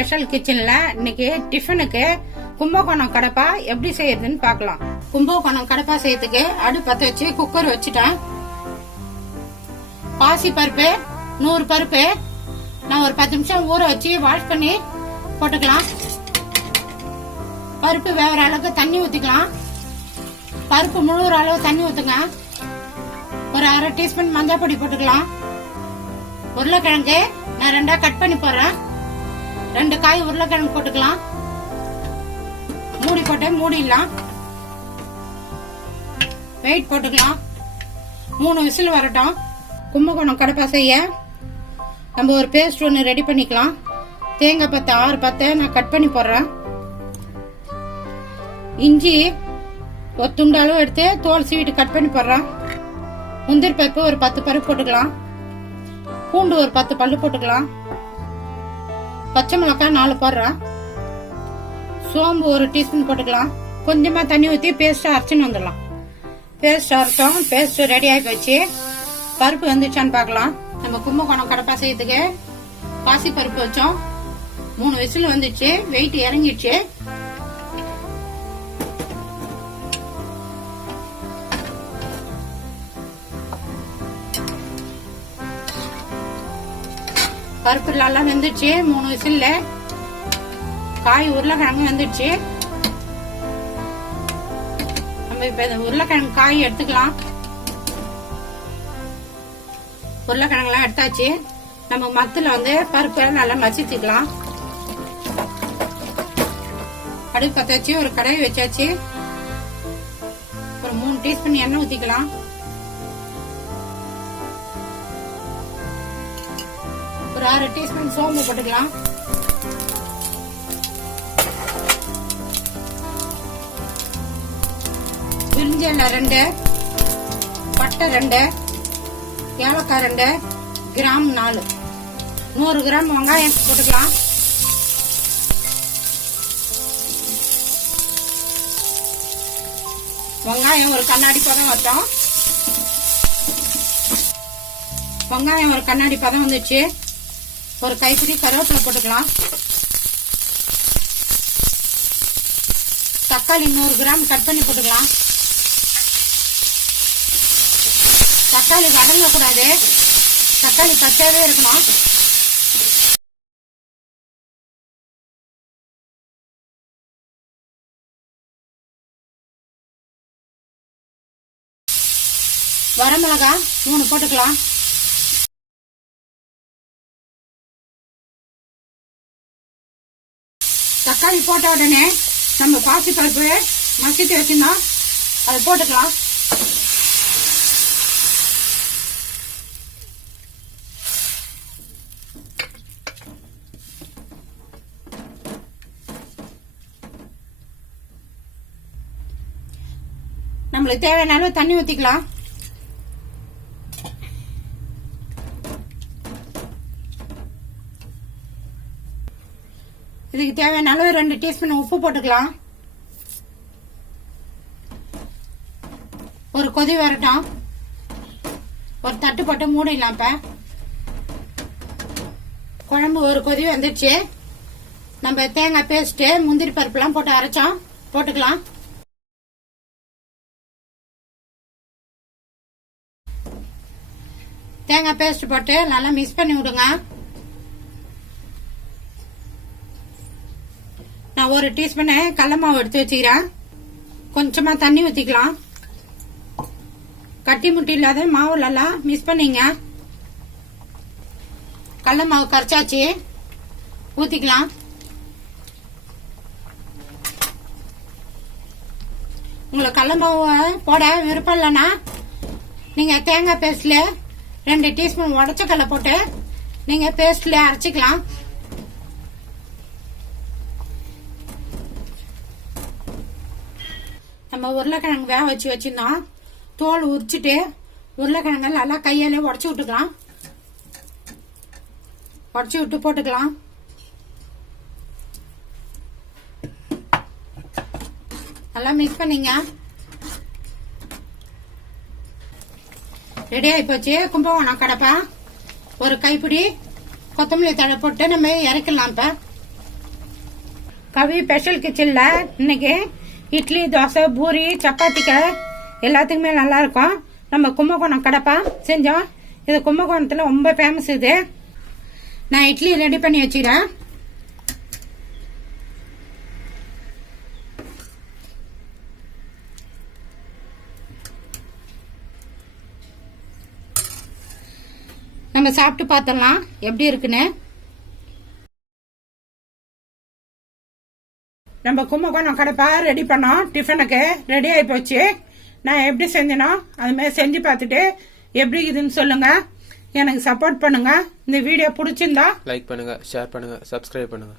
Special கிச்சன்ல இன்னைக்கு டிஃபனுக்கு கும்பகோணம் கடப்பா எப்படி செய்யறதுன்னு பார்க்கலாம். கும்பகோணம் கடப்பா செய்யறதுக்கு அடுப்பு பத்த வச்சு குக்கர் வச்சுட்டேன். பாசி பருப்பு 100 பருப்பு நான் ஒரு 10 நிமிஷம் ஊற வச்சு வாஷ் பண்ணி போட்டுக்கலாம். பருப்பு வேற அளவுக்கு தண்ணி ஊத்திக்கலாம். பருப்பு முழுகிற அளவு தண்ணி ஊத்துங்க. ஒரு அரை டீஸ்பூன் மஞ்சள் பொடி போட்டுக்கலாம். உருளைக்கிழங்கு நான் 2 கட் பண்ணி போடுறேன். 2 காய் உருளைக்கிழங்கு போட்டுக்கலாம். மூடி போட்டு மூடிடலாம். வெயிட் போட்டுக்கலாம். 3 விசில் வரட்டும். கும்பகோணம் கடப்பா செய்ய நம்ம ஒரு பேஸ்ட் ஒன்று ரெடி பண்ணிக்கலாம். தேங்காய் பத்தை 6 பத்தை நான் கட் பண்ணி போடுறேன். இஞ்சி ஒரு துண்டு அளவு எடுத்து தோல் சீவிட்டு கட் பண்ணி போடுறேன். முந்திரி பருப்பு ஒரு 10 பருப்பு போட்டுக்கலாம். பூண்டு ஒரு 10 பல்லு போட்டுக்கலாம். பச்சை மிளகாய் 4 போடுறேன். சோம்பு ஒரு டீஸ்பூன் போட்டுக்கலாம். கொஞ்சமா தண்ணி ஊற்றி பேஸ்ட் அரைச்சின்னு வந்துடலாம். பேஸ்ட் அரைச்சோம். பேஸ்ட் ரெடி ஆகி போச்சு. பருப்பு வந்துச்சான்னு பார்க்கலாம். நம்ம கும்பகோணம் கடப்பா செய்யறதுக்கு பாசி பருப்பு வச்சோம். 3 விசில் வந்துச்சு. வெயிட் இறங்கிடுச்சு. பருப்பு நல்லா வெந்துச்சு. 3 விசில்ல காய் உருளைக்கிழங்கு வெந்துடுச்சு. நம்ம இப்ப உருளைக்கிழங்கு காய் எடுத்துக்கலாம். உருளைக்கிழங்குலாம் எடுத்தாச்சு. நம்ம மத்துல பருப்பு நல்லா மசிச்சுக்கலாம். அடுப்பு பத்த வச்சு ஒரு கடாய் வச்சாச்சு. ஒரு 3 டீஸ்பூன் எண்ணெய் ஊத்திக்கலாம். ஒரு 1/2 டீஸ்பூன் சோம்பு போட்டுக்கலாம். பிரிஞ்சி இலை 2, பட்டை 2, ஏலக்காய் 2, கிராம் 4, 100 கிராம் வெங்காயம் போட்டுக்கலாம். வெங்காயம் ஒரு கண்ணாடி பதம் வச்சோம். வெங்காயம் ஒரு கண்ணாடி பதம் வந்துச்சு. ஒரு கைப்பிடி கருவேப்பிலை போட்டுக்கலாம். தக்காளி 100 கிராம் கட் பண்ணி போட்டுக்கலாம். தக்காளி வதங்க கூடாது. தக்காளி பச்சையாவே இருக்கணும். வரமிளகாய் 3 போட்டுக்கலாம். தக்காளி போட்ட உடனே நம்ம பாசி பருப்பு மசித்து வச்சிருந்தோம் அதை போட்டுக்கலாம். நம்மளுக்கு தேவையான அளவு தண்ணி ஊத்திக்கலாம். இதுக்கு தேவையான அளவு 2 டீஸ்பூன் உப்பு போட்டுக்கலாம். ஒரு கொதி வரட்டும். ஒரு தட்டு போட்டு மூடிடலாம். இப்ப குழம்பு ஒரு கொதி வந்துடுச்சு. நம்ம தேங்காய் பேஸ்ட் முந்திரி பருப்புலாம் போட்டு அரைச்சோம் போட்டுக்கலாம். தேங்காய் பேஸ்ட் போட்டு நல்லா மிக்ஸ் பண்ணி விடுங்க. நான் ஒரு டீஸ்பூன் கடலை மாவு எடுத்து வச்சுக்கிறேன். கொஞ்சமா தண்ணி ஊத்திக்கலாம். கட்டி முட்டி இல்லாத மாவு நல்லா மிக்ஸ் பண்ணிங்க. கடலை மாவு கரைச்சாச்சு. ஊத்திக்கலாம். உங்களுக்கு கடலை மாவு போட விருப்பம் இல்லைன்னா நீங்க தேங்காய் பேஸ்ட்ல 2 டீஸ்பூன் உடச்ச கடலை போட்டு நீங்க பேஸ்ட்ல அரைச்சிக்கலாம். நம்ம உருளைக்கிழங்கு வேக வச்சு வச்சிருந்தோம். தோல் உரிச்சிட்டு உருளைக்கிழங்கு நல்லா கையால உடச்சி விட்டுக்கலாம். உடச்சி விட்டு போட்டுக்கலாம். நல்லா மிக்ஸ் பண்ணிங்க. ரெடி ஆகி போச்சு கும்பகோணம் கடப்பா. ஒரு கைப்பிடி கொத்தமல்லி தழை போட்டு நம்ம இறக்கலாம். இப்ப கவி ஸ்பெஷல் கிச்சன்ல இன்னைக்கு இட்லி, தோசை, பூரி, சப்பாத்திக்கு எல்லாத்துக்குமே நல்லா இருக்கும். நம்ம கும்பகோணம் கடப்பா செஞ்சோம். இது கும்பகோணத்துல ரொம்ப ஃபேமஸ். இது நான் இட்லி ரெடி பண்ணி வச்சுக்கிறேன். நம்ம சாப்பிட்டு பார்த்தலாம் எப்படி இருக்குன்னு. நம்ம கும்பகோணம் கடப்பா ரெடி பண்ணோம். டிஃபனுக்கு ரெடி ஆகி போச்சு. நான் எப்படி செஞ்சேனோ அது மாதிரி செஞ்சு பார்த்துட்டு எப்படி இதுன்னு சொல்லுங்க. எனக்கு சப்போர்ட் பண்ணுங்க. இந்த வீடியோ பிடிச்சிருந்தா லைக் பண்ணுங்க, ஷேர் பண்ணுங்க, சப்ஸ்கிரைப் பண்ணுங்க.